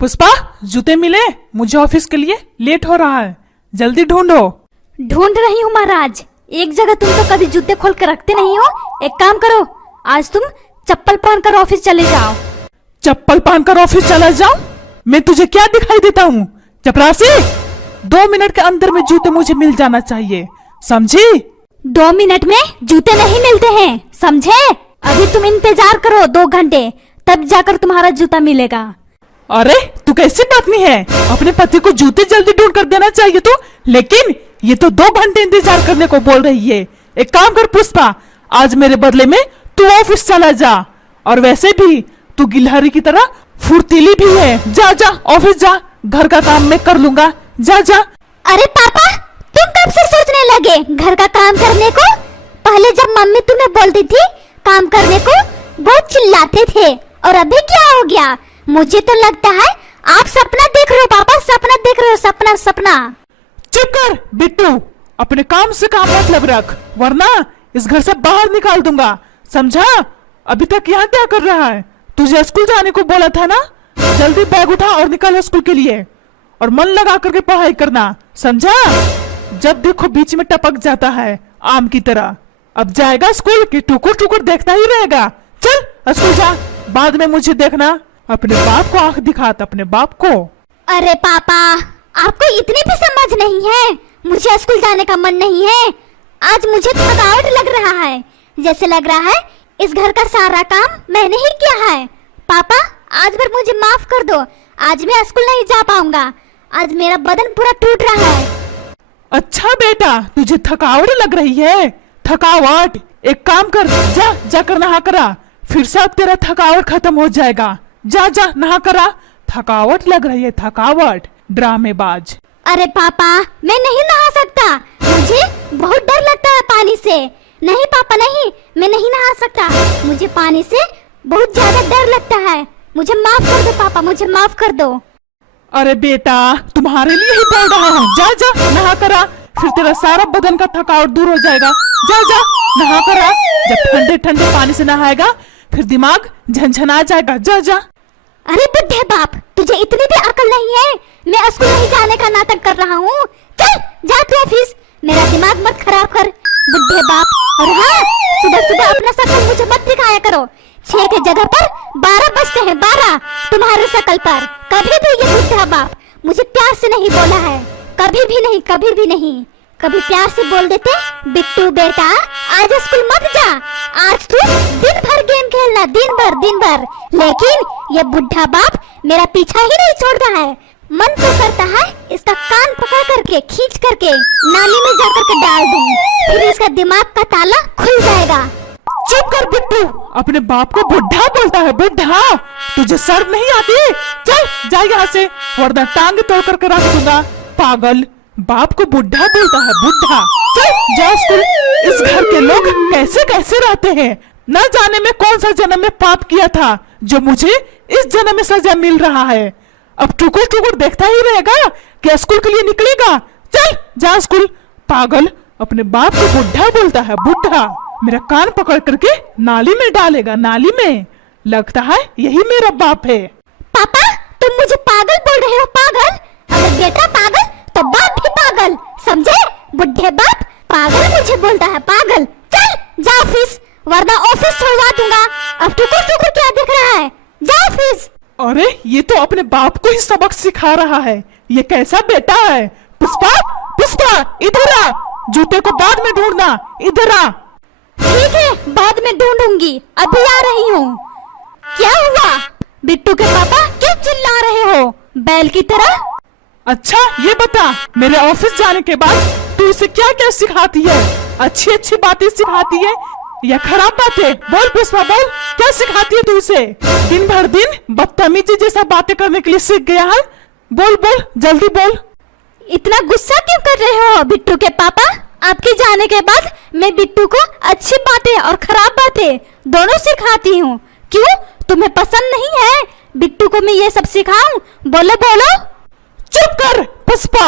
पुष्पा, जूते मिले? मुझे ऑफिस के लिए लेट हो रहा है, जल्दी ढूंढो। ढूंढ रही हूँ महाराज। एक जगह तुम तो कभी जूते खोल के रखते नहीं हो। एक काम करो, आज तुम चप्पल पहनकर ऑफिस चले जाओ। चप्पल पहनकर ऑफिस चला जाऊं? मैं तुझे क्या दिखाई देता हूँ चपरासी? 2 मिनट के अंदर में जूते मुझे मिल जाना चाहिए, समझी? 2 मिनट में जूते नहीं मिलते हैं, समझे? अभी तुम इंतजार करो 2 घंटे, तब जाकर तुम्हारा जूता मिलेगा। अरे तू कैसी पत्नी है? अपने पति को जूते जल्दी ढूंढ कर देना चाहिए तो, लेकिन ये तो 2 घंटे इंतजार करने को बोल रही है। एक काम कर पुष्पा, आज मेरे बदले में तू ऑफिस चला जा। और वैसे भी तू गिलहरी की तरह फुर्तीली भी है। जा जा ऑफिस जा, घर का काम मैं कर लूंगा। जा जा। अरे पापा, तुम कब से सोचने लगे घर का काम करने को? पहले जब मम्मी तुम्हें बोलती थी काम करने को, बहुत चिल्लाते थे, और अभी क्या हो गया? मुझे तो लगता है आप सपना देख रहे हो पापा, सपना देख रहे हो, सपना सपना। चुप कर बिट्टू, अपने काम से काम मतलब रख, वरना इस घर से बाहर निकाल दूंगा, समझा? अभी तक यहाँ क्या कर रहा है? तुझे स्कूल जाने को बोला था ना? जल्दी बैग उठा और निकल स्कूल के लिए, और मन लगा करके पढ़ाई करना, समझा? जब देखो बीच में टपक जाता है आम की तरह। अब जाएगा स्कूल की टुकुर टुकुर देखता ही रहेगा। चल स्कूल जा, बाद में मुझे देखना। अपने बाप को आंख दिखाता, अपने बाप को। अरे पापा, आपको इतनी भी समझ नहीं है। मुझे स्कूल जाने का मन नहीं है। आज मुझे थकावट लग रहा है, जैसे लग रहा है इस घर का सारा काम मैंने ही किया है। पापा, आज भर मुझे माफ कर दो, आज मैं स्कूल नहीं जा पाऊंगा। आज मेरा बदन पूरा टूट रहा है। अच्छा बेटा, तुझे थकावट लग रही है? थकावट, एक काम कर, जा जाकर नहा करा, फिर सब तेरा थकावट खत्म हो जाएगा। जा जा नहा करा। थकावट लग रही है, थकावट, ड्रामेबाज। अरे पापा, मैं नहीं नहा सकता, मुझे बहुत डर लगता है पानी से। नहीं पापा नहीं, मैं नहीं नहा सकता, मुझे पानी से बहुत ज्यादा डर लगता है। मुझे माफ कर दो पापा, मुझे माफ कर दो। अरे बेटा, तुम्हारे लिए ही बोल रहा हूँ, जा जा नहा करा, फिर तेरा सारा बदन का थकावट दूर हो जाएगा। जा जा नहा करा। जब ठंडे ठंडे पानी से नहाएगा फिर दिमाग झनझना जाएगा। जा जा। अरे बुढ़े बाप, तुझे इतनी भी अकल नहीं है? मैं स्कूल नहीं जाने का नाटक कर रहा हूँ। चल जा तू ऑफिस, मेरा दिमाग मत खराब कर बुढ़े बाप। और हाँ, सुबह सुबह अपना शकल मुझे मत दिखाया करो। 6 के जगह पर 12 बजते हैं, 12 तुम्हारे शकल पर। कभी भी ये बुढ़ा बाप मुझे प्यार से नहीं बोला है, कभी भी नहीं, कभी भी नहीं। कभी प्यार से बोल देते, बिट्टू बेटा आज स्कूल मत जा, आज तू दिन भर गेम खेलना, दिन भर दिन भर। लेकिन ये बुढ़ा बाप मेरा पीछा ही नहीं छोड़ रहा है। मन तो करता है इसका कान पकड़ करके खींच करके नाली में जाकर के डाल दूं, फिर इसका दिमाग का ताला खुल जाएगा। चुप कर बिट्टू, अपने बाप को बुढ़ा बोलता है, बुढ़ा। तुझे शर्म नहीं आती? चल जा यहाँ से, वरना टांग तोड़ करके रख दूंगा। पागल, बाप को बुढ़ा बोलता है, बुढ़ा। चल जा स्कूल। इस घर के लोग कैसे कैसे रहते हैं, न जाने में कौन सा जन्म में पाप किया था जो मुझे इस जन्म में सजा मिल रहा है। अब टुकुर टुकुर देखता ही रहेगा कि स्कूल के लिए निकलेगा। चल जा स्कूल। पागल, अपने बाप को बुढ़ा बोलता है, बुढ़ा। मेरा कान पकड़ करके नाली में डालेगा, नाली में। लगता है यही मेरा बाप है। पापा, तुम मुझे पागल बोल रहे हो? पागल? अगर बेटा पागल तो बाप भी पागल, समझे? बुढ़े बाप पागल मुझे बोलता है, पागल। चल जा ऑफिस, वरना ऑफिस छोड़वा दूंगा। अब टुकुर टुकुर क्या देख रहा है? जा ऑफिस। अरे ये तो अपने बाप को ही सबक सिखा रहा है। ये कैसा बेटा है? पुष्पा, पुष्पा इधर आ, जूते को बाद में ढूंढना, इधर आ। ठीक है, बाद में ढूंढूंगी, अभी आ रही हूँ। क्या हुआ बिट्टू के पापा, क्यों चिल्ला रहे हो बैल की तरह? अच्छा ये बता, मेरे ऑफिस जाने के बाद तू इसे क्या क्या सिखाती है? अच्छी अच्छी बातें सिखाती है या खराब बातें? बोल पुष्पा, बोल, क्या सिखाती है तू इसे? दिन भर दिन बदतमीजी जैसा बातें करने के लिए सीख गया है। बोल बोल, जल्दी बोल। इतना गुस्सा क्यों कर रहे हो बिट्टू के पापा? आपके जाने के बाद मैं बिट्टू को अच्छी बातें और खराब बातें दोनों सिखाती हूँ। क्यों, तुम्हें पसंद नहीं है बिट्टू को मैं ये सब सिखाऊं? बोलो बोलो। चुप कर पुष्पा,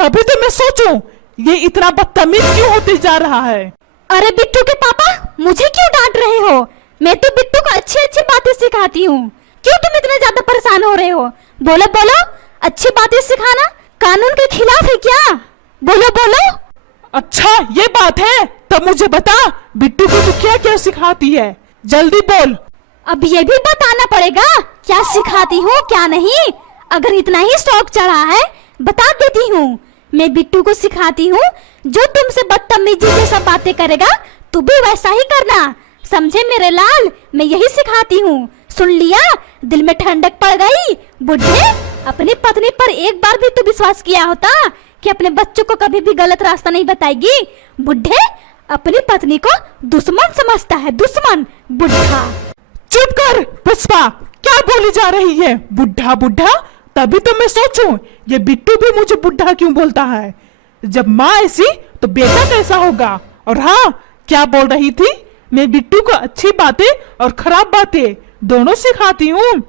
अभी तो मैं सोचूं ये इतना बदतमीज क्यों होते जा रहा है। अरे बिट्टू के पापा, मुझे क्यों डांट रहे हो? मैं तो बिट्टू को अच्छी अच्छी बातें सिखाती हूँ, क्यों तुम इतना ज्यादा परेशान हो रहे हो? बोलो बोलो, अच्छी बातें सिखाना कानून के खिलाफ है क्या? बोलो बोलो। अच्छा ये बात है, तब मुझे बता बिट्टू को तू क्या क्या सिखाती है, जल्दी बोल। अब ये भी बताना पड़ेगा क्या सिखाती हूँ क्या नहीं। अगर इतना ही शौक चढ़ा है बता देती हूँ। मैं बिट्टू को सिखाती हूँ, जो तुमसे बदतमीजी जैसा बातें करेगा तू भी वैसा ही करना, समझे मेरे लाल? मैं यही सिखाती हूँ। सुन लिया? दिल में ठंडक पड़ गई? बुढ़े, अपनी पत्नी पर एक बार भी तू विश्वास किया होता कि अपने बच्चों को कभी भी गलत रास्ता नहीं बताएगी। बुढ़े, अपनी पत्नी को दुश्मन समझता है, दुश्मन। बुढ़ा चुप कर पुष्पा, क्या बोली जा रही है? बुढ़ा बुढ़ा, तभी तो मैं सोचूं ये बिट्टू भी मुझे बुढ़ा क्यों बोलता है। जब माँ ऐसी तो बेटा कैसा होगा। और हाँ, क्या बोल रही थी? मैं बिट्टू को अच्छी बातें और खराब बातें दोनों सिखाती हूँ।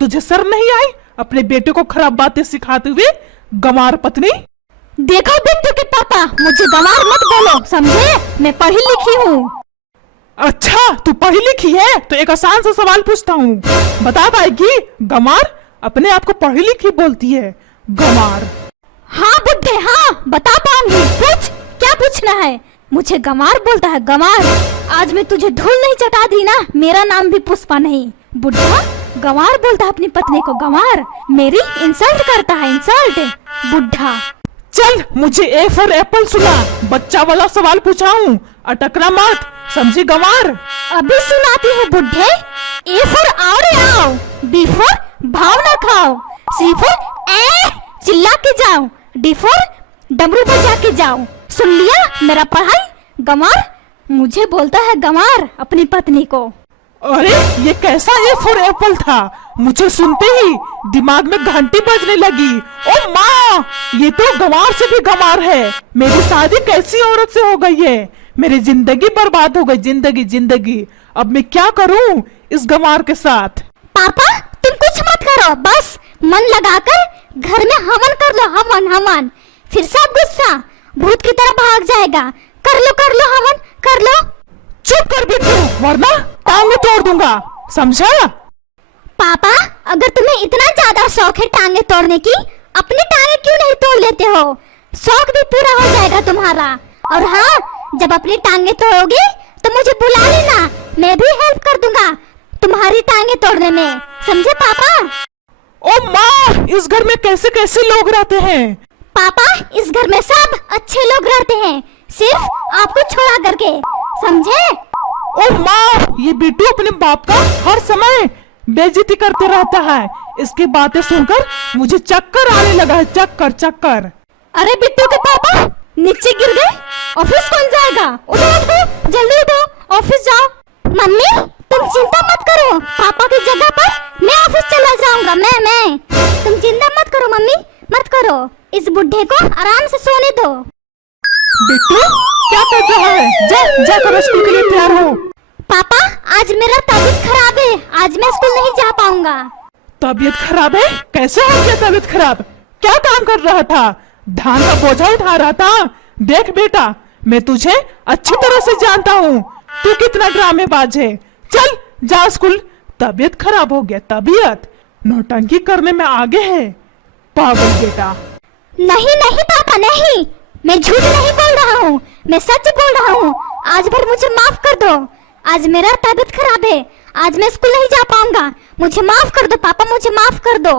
तुझे शर्म नहीं आई अपने बेटे को खराब बातें सिखाते हुए? गंवार पत्नी। देखो बिट्टू के पापा, मुझे गंवार मत बोलो, समझे? मैं पढ़ी लिखी हूँ। अच्छा तू पढ़ी लिखी है तो एक आसान सा सवाल पूछता हूँ, बता पाएगी? गंवार अपने आप को पढ़ी लिखी बोलती है, गंवार। हाँ बुढ़े, हाँ बता पाऊंगी। पूछ, क्या पूछना है? मुझे गंवार बोलता है, गंवार। आज मैं तुझे धूल नहीं चटा दी ना, मेरा नाम भी पुष्पा नहीं। बुढ़ा गंवार बोलता है अपनी पत्नी को, गंवार। मेरी इंसल्ट करता है, इंसल्ट। बुढ़ा चल मुझे ए फॉर एप्पल सुना, बच्चा वाला सवाल पूछा हूँ, अटकना मत, समझी गंवार? अभी सुनाती हूँ बुढ़े। ए फॉर आओ, बी फॉर भाव ना खाओ, सी फॉर ए चिल्ला के जाओ, डी फॉर डमरू बजा के जाओ। सुन लिया मेरा पढ़ाई? गंवार मुझे बोलता है गंवार अपनी पत्नी को। अरे ये कैसा ए फॉर एप्पल था? मुझे सुनते ही दिमाग में घंटी बजने लगी। ओ माँ, ये तो गंवार से भी गंवार है। मेरी शादी कैसी औरत से हो गई है? मेरी जिंदगी बर्बाद हो गई, जिंदगी। अब मैं क्या करूँ इस गंवार के साथ? पापा तुम कुछ मत करो, बस मन लगाकर घर में हवन कर लो, हवन। फिर सब गुस्सा भूत की तरह भाग जाएगा। कर लो हवन, कर लो। चुप कर बिट्टू, वरना टांगे तोड़ दूंगा, समझा? पापा अगर तुम्हें इतना ज्यादा शौक है टांगे तोड़ने की, अपनी टांगे क्यों नहीं तोड़ लेते हो? शौक भी पूरा हो जाएगा तुम्हारा। और हाँ, जब अपनी टांगे तोड़ोगे तो मुझे बुला लेना, मैं भी हेल्प कर दूंगा तुम्हारी टांगे तोड़ने में, समझे पापा? ओ माँ, इस घर में कैसे कैसे लोग रहते हैं? पापा इस घर में सब अच्छे लोग रहते हैं, सिर्फ आपको छोड़ा करके, समझे? ओ माँ, ये बिट्टू अपने बाप का हर समय बेइज्जती करते रहता है। इसकी बातें सुनकर मुझे चक्कर आने लगा है, चक्कर। अरे बिट्टू के पापा नीचे गिर गए, ऑफिस कौन जाएगा? उठो जल्दी उठो, ऑफिस जाओ। मम्मी तुम चिंता मत करो, पापा की जगह पर मैं ऑफिस चला जाऊंगा। मैं तुम चिंता मत करो मम्मी, मत करो। इस बुढ़े को आराम से सोने दो। बिट्टू क्या कर रहा है? जाकर स्कूल के लिए तैयार हो। पापा आज मेरा तबीयत खराब है, आज मैं स्कूल नहीं जा पाऊंगा। तबीयत खराब है? कैसे हो गया तबीयत खराब? क्या काम कर रहा था? धान का बोझा उठा रहा था? देख बेटा, मैं तुझे अच्छी तरह से जानता हूँ, तू कितना ड्रामेबाज है। चल जा स्कूल। तबीयत खराब हो गया, तबीयत नौटंकी करने में आगे है, पागल बेटा। नहीं पापा नहीं, मैं झूठ नहीं बोल रहा हूँ, मैं सच बोल रहा हूँ। आज भर मुझे माफ कर दो, आज मेरा तबीयत खराब है, आज मैं स्कूल नहीं जा पाऊंगा, मुझे माफ कर दो पापा, मुझे माफ कर दो।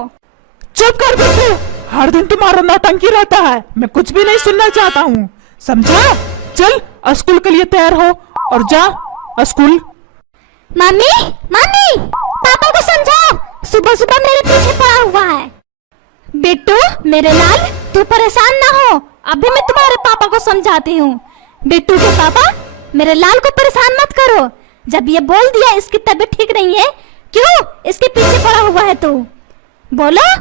चुप कर बिट्टू, हर दिन तुम्हारा नौटंकी रहता है, मैं कुछ भी नहीं सुनना चाहता हूँ, समझा? चल स्कूल के लिए तैयार हो और जा स्कूल। मम्मी पापा को समझाओ, सुबह मेरे पीछे पड़ा हुआ है। बिट्टू मेरे लाल, तू परेशान ना हो, अभी मैं तुम्हारे पापा को समझाती हूँ। बिट्टू के पापा, मेरे लाल को परेशान मत करो। जब ये बोल दिया इसकी तबीयत ठीक नहीं है, क्यों इसके पीछे पड़ा हुआ है तू? बोलो।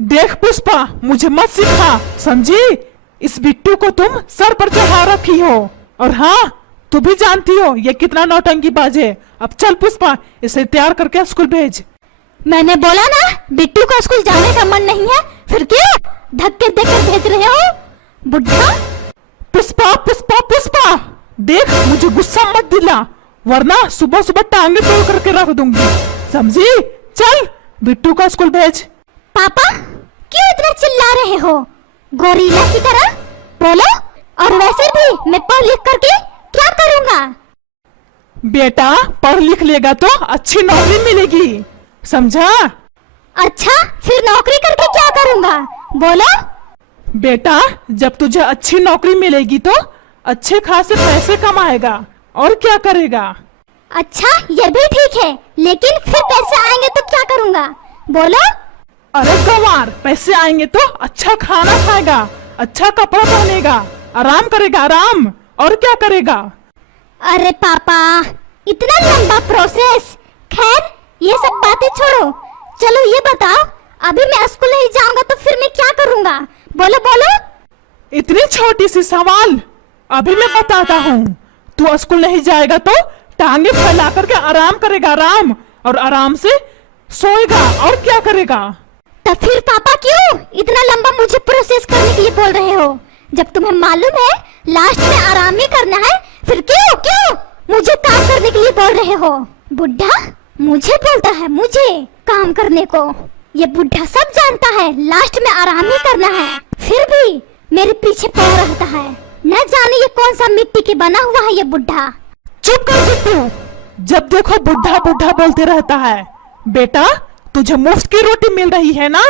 देख पुष्पा, मुझे मत सिखा, समझी? इस बिट्टू को तुम सर पर चढ़ा रखी हो, और हाँ तू भी जानती हो ये कितना नौटंकी बाज है। अब चल पुष्पा, इसे तैयार करके स्कूल भेज। मैंने बोला ना बिट्टू को स्कूल जाने का मन नहीं है, फिर क्यों धक्के देकर भेज रहे हो? बुढ़ा। पुष्पा देख, मुझे गुस्सा मत दिला, वरना सुबह टांगे तोड़ करके रख दूंगी, समझी? चल बिट्टू का स्कूल भेज। पापा क्यों इतना चिल्ला रहे हो गोरिल्ला की तरह? बोलो। और वैसे भी मैं पढ़ लिख करके क्या करूँगा? बेटा पढ़ लिख लेगा तो अच्छी नौकरी मिलेगी, समझा? अच्छा फिर नौकरी करके क्या करूँगा? बोलो। बेटा जब तुझे अच्छी नौकरी मिलेगी तो अच्छे खासे पैसे कमाएगा और क्या करेगा? अच्छा ये भी ठीक है, लेकिन फिर पैसे आएंगे तो क्या करूँगा? बोलो। अरे गंवार, पैसे आएंगे तो अच्छा खाना खाएगा, अच्छा कपड़ा पहनेगा, आराम करेगा, आराम। और क्या करेगा? अरे पापा इतना लंबा प्रोसेस। खैर ये सब बातें छोड़ो, चलो ये बताओ अभी मैं स्कूल नहीं जाऊंगा तो फिर मैं क्या करूँगा? बोलो बोलो। इतनी छोटी सी सवाल, अभी मैं बताता हूँ। तू स्कूल नहीं जाएगा तो टांगे फैला करके आराम करेगा, आराम, और आराम से सोएगा। और क्या करेगा? तो फिर पापा क्यों इतना लंबा मुझे प्रोसेस करने के लिए बोल रहे हो? जब तुम्हें मालूम है लास्ट में आराम ही करना है, फिर क्यों क्यों मुझे काम करने के लिए बोल रहे हो? बुढ़ा मुझे बोलता है मुझे काम करने को। ये बुढ़ा सब जानता है लास्ट में आराम ही करना है, फिर भी मेरे पीछे पड़ रहता है। न जाने ये कौन सा मिट्टी के बना हुआ है ये बुढ़ा। चुप कर बिट्टू, जब देखो बुढ़ा बुढ़ा बोलते रहता है। बेटा तुझे मुफ्त की रोटी मिल रही है ना,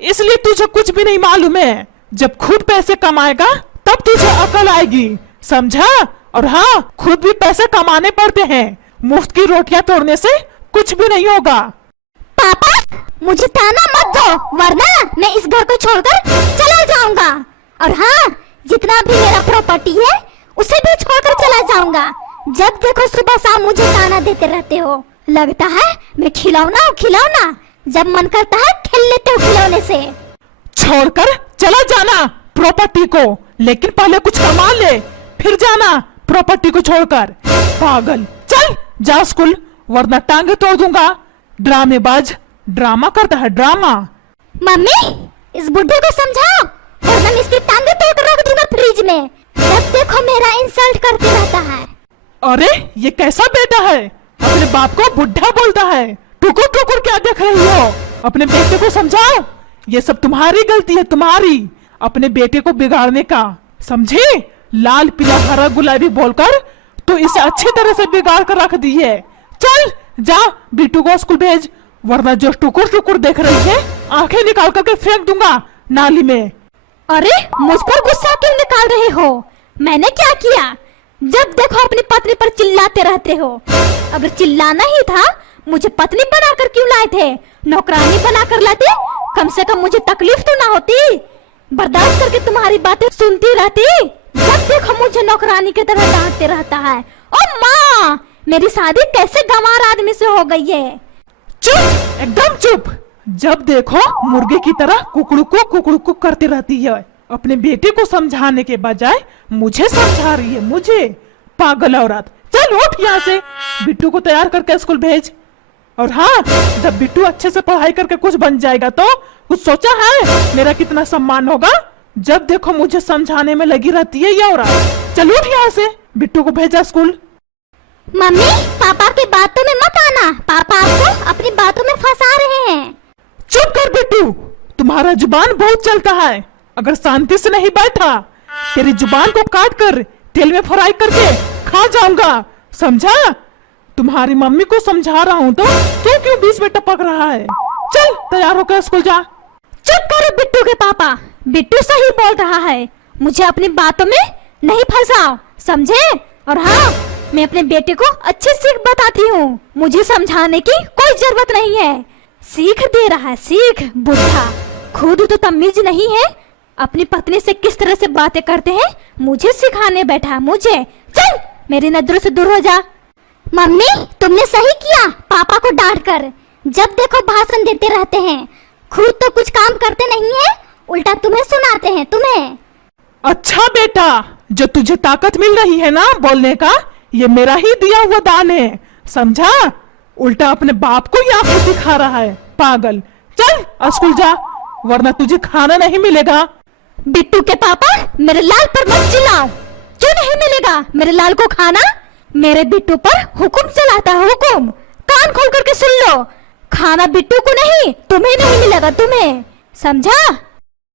इसलिए तुझे कुछ भी नहीं मालूम है। जब खुद पैसे कमाएगा तब तुझे अकल आएगी, समझा? और हाँ, खुद भी पैसे कमाने पड़ते हैं, मुफ्त की रोटियां तोड़ने से कुछ भी नहीं होगा। पापा मुझे ताना मत दो, वरना मैं इस घर को छोड़कर चला जाऊंगा। और हाँ, जितना भी मेरा प्रॉपर्टी है उसे भी छोड़कर चला जाऊंगा। जब देखो सुबह शाम मुझे ताना देते रहते हो। लगता है मैं खिलौना हूँ, खिलौना। जब मन करता है खेल लेते हो खिलौने से। छोड़कर चला जाना प्रॉपर्टी को, लेकिन पहले कुछ कमा ले, फिर जाना प्रॉपर्टी को छोड़कर। पागल, चल जा स्कूल, वरना टांगे तोड़ दूंगा। ड्रामेबाज, ड्रामा करता है, ड्रामा। मम्मी इस बुढ़े को समझाओ, वरना मैं इसकी टांगे तोड़ रख दूंगा फ्रिज में। जब देखो मेरा इंसल्ट करते रहता है। अरे ये कैसा बेटा है, अपने बाप को बुढ़ा बोलता है। टुकुर टुकुर क्या देख रही हो? अपने बेटे को समझाओ, ये सब तुम्हारी गलती है, तुम्हारी, अपने बेटे को बिगाड़ने का, समझे? लाल पीला हरा गुलाबी बोलकर तो इसे अच्छी तरह से बिगाड़ कर रख दी है। चल जा बिट्टू को स्कूल भेज, वरना जो टुकुर टुकुर देख रही है आंखें निकाल करके फेंक दूंगा नाली में। अरे मुझ पर गुस्सा क्यों निकाल रहे हो? मैंने क्या किया? जब देखो अपनी पत्नी पर चिल्लाते रहते हो। अगर चिल्लाना ही था मुझे पत्नी बनाकर क्यों लाए थे? नौकरानी बनाकर लाते, कम से कम मुझे तकलीफ तो ना होती। बर्दाश्त करके तुम्हारी बातें सुनती रहती। जब देखो मुझे नौकरानी की तरह डांटते रहता है। ओ माँ, मेरी शादी कैसे गंवार आदमी से हो गई है? चुप, एकदम चुप। जब देखो मुर्गे की तरह कुकड़ू करती रहती है। अपने बेटे को समझाने के बजाय मुझे समझा रही है, मुझे। पागल औरत, चल उठ यहाँ से, बिट्टू को तैयार करके स्कूल भेज। और हाँ, जब बिट्टू अच्छे से पढ़ाई करके कुछ बन जाएगा तो कुछ सोचा है मेरा कितना सम्मान होगा? जब देखो मुझे समझाने में लगी रहती है ये औरत। चल उठ यहाँ से, बिट्टू को भेजा स्कूल। मम्मी पापा की बातों में मत आना, पापा आपको अपनी बातों में फंसा रहे हैं। चुप कर बिट्टू, तुम्हारा जुबान बहुत चलता है। अगर शांति से नहीं बैठा तेरी जुबान को काट कर तेल में फ्राई करके खा जाऊंगा, समझा? तुम्हारी मम्मी को समझा रहा हूँ तो तू क्यों बीच में टपक रहा है? चल तैयार होकर स्कूल जा। चुप करो बिट्टू के पापा, बिट्टू सही बोल रहा है। मुझे अपनी बातों में नहीं फंसाओ, समझे? और हाँ, मैं अपने बेटे को अच्छी सीख बताती हूँ। मुझे समझाने की कोई जरूरत नहीं है। सीख दे रहा है, सीख। बुढ़ा खुद तो तमीज नहीं है, अपनी पत्नी से किस तरह से बातें करते हैं मुझे सिखाने बैठा है। मुझे चल मेरी नजरों से दूर हो जा। मम्मी तुमने सही किया पापा को डांट कर। जब देखो भाषण देते रहते हैं, खुद तो कुछ काम करते नहीं है, उल्टा तुम्हें सुनाते हैं। तुम्हें अच्छा बेटा, जो तुझे ताकत मिल रही है ना बोलने का, ये मेरा ही दिया हुआ दान है, समझा? उल्टा अपने बाप को यहाँ पे दिखा रहा है, पागल। चल स्कूल जा, वरना तुझे खाना नहीं मिलेगा। बिट्टू के पापा मेरे लाल पर मत चिल्लाओ। क्यों नहीं मिलेगा मेरे लाल को खाना? मेरे बिट्टू पर हुक्म चलाता है, हुक्म। कान खोल करके सुन लो, खाना बिट्टू को नहीं तुम्हें नहीं मिलेगा, तुम्हें। समझा?